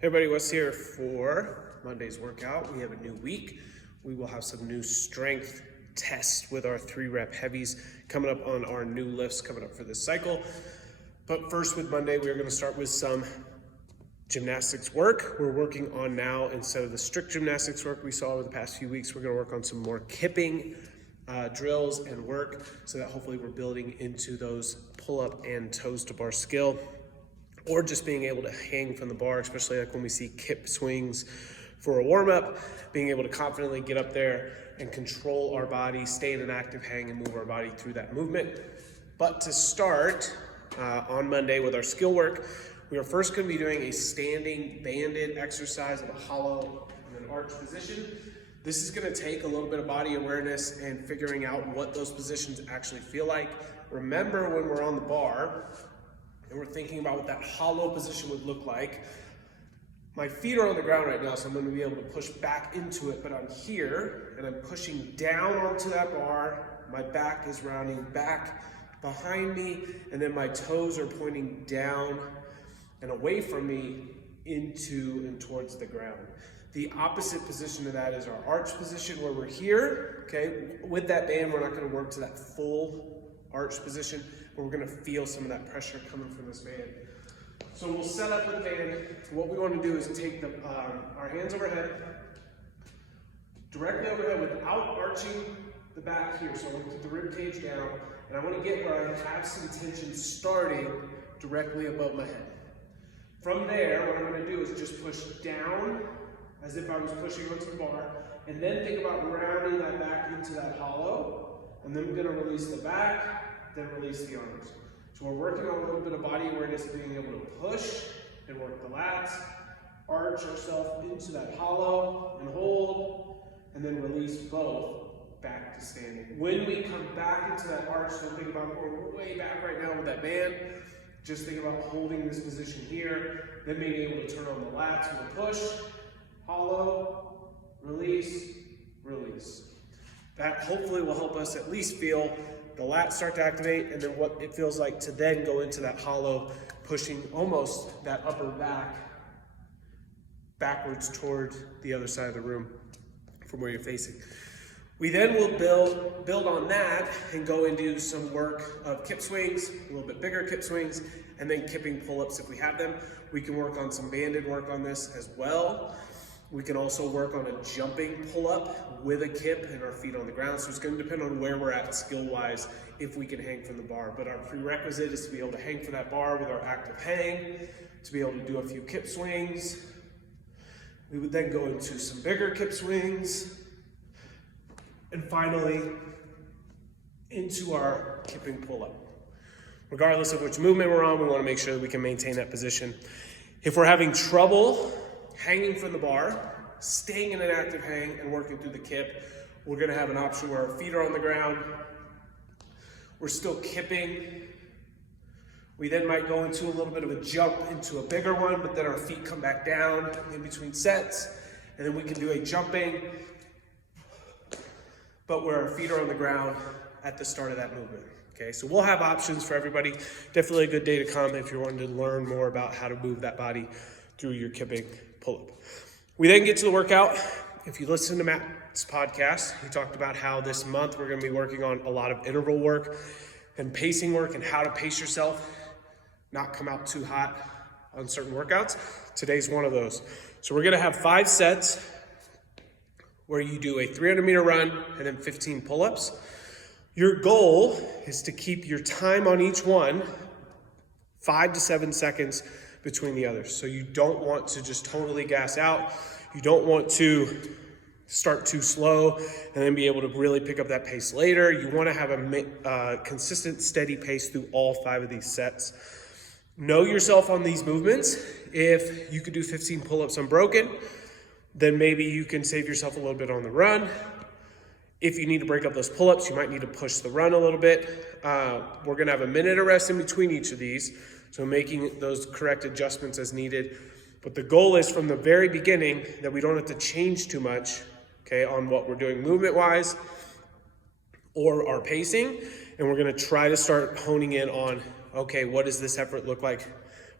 Hey everybody, Wes here for Monday's workout. We have a new week. We will have some new strength tests with our 3-rep heavies coming up on our new lifts coming up for this cycle. But first with Monday, we're going to start with some gymnastics work. We're working on now, instead of the strict gymnastics work we saw over the past few weeks, we're going to work on some more kipping drills and work so that hopefully we're building into those pull-up and toes to bar skill, or just being able to hang from the bar, especially like when we see kip swings for a warm-up, being able to confidently get up there and control our body, stay in an active hang and move our body through that movement. But to start on Monday with our skill work, we are first going to be doing a standing banded exercise of a hollow and an arch position. This is going to take a little bit of body awareness and figuring out what those positions actually feel like. Remember, when we're on the bar and we're thinking about what that hollow position would look like, my feet are on the ground right now, so I'm going to be able to push back into it, but I'm here and I'm pushing down onto that bar. My back is rounding back behind me, and then my toes are pointing down and away from me into and towards the ground. The opposite position to that is our arch position, where we're here, okay? With that band, we're not going to work to that full arch position, but we're going to feel some of that pressure coming from this band. So we'll set up with the band. What we want to do is take our hands overhead, directly overhead without arching the back here. So I'm going to put the rib cage down, and I want to get where I have some tension starting directly above my head. From there, what I'm going to do is just push down as if I was pushing onto the bar, and then think about rounding that back into that hollow, and then I'm going to release the back, then release the arms. So we're working on a little bit of body awareness, being able to push and work the lats, arch ourselves into that hollow and hold, and then release both back to standing. When we come back into that arch, don't think about going way back right now with that band. Just think about holding this position here, then being able to turn on the lats with a push, hollow, release, release. That hopefully will help us at least feel the lats start to activate, and then what it feels like to then go into that hollow, pushing almost that upper back backwards toward the other side of the room from where you're facing. We then will build on that and go into some work of kip swings, a little bit bigger kip swings, and then kipping pull-ups if we have them. We can work on some banded work on this as well. We can also work on a jumping pull-up with a kip and our feet on the ground. So it's going to depend on where we're at skill-wise if we can hang from the bar. But our prerequisite is to be able to hang from that bar with our active hang, to be able to do a few kip swings. We would then go into some bigger kip swings. And finally, into our kipping pull-up. Regardless of which movement we're on, we want to make sure that we can maintain that position. If we're having trouble hanging from the bar, staying in an active hang and working through the kip, we're going to have an option where our feet are on the ground. We're still kipping. We then might go into a little bit of a jump into a bigger one, but then our feet come back down in between sets. And then we can do a jumping, but where our feet are on the ground at the start of that movement. Okay, so we'll have options for everybody. Definitely a good day to come if you're wanting to learn more about how to move that body through your kipping pull-up. We then get to the workout. If you listen to Matt's podcast, he talked about how this month we're going to be working on a lot of interval work and pacing work and how to pace yourself, not come out too hot on certain workouts. Today's one of those. So we're going to have 5 sets where you do a 300-meter run and then 15 pull-ups. Your goal is to keep your time on each one 5 to 7 seconds between the others. So you don't want to just totally gas out. You don't want to start too slow and then be able to really pick up that pace later. You want to have a consistent, steady pace through all 5 of these sets. Know yourself on these movements. If you could do 15 pull-ups unbroken, then maybe you can save yourself a little bit on the run. If you need to break up those pull-ups, you might need to push the run a little bit. We're gonna have a minute of rest in between each of these, so making those correct adjustments as needed. But the goal is from the very beginning that we don't have to change too much, okay, on what we're doing movement-wise or our pacing. And we're gonna try to start honing in on, okay, what does this effort look like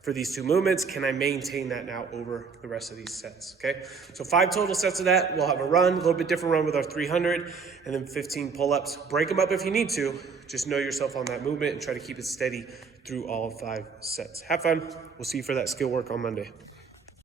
for these two movements. Can I maintain that now over the rest of these sets, okay? So 5 total sets of that. We'll have a run, a little bit different run with our 300, and then 15 pull-ups. Break them up if you need to. Just know yourself on that movement and try to keep it steady through all 5 sets. Have fun. We'll see you for that skill work on Monday.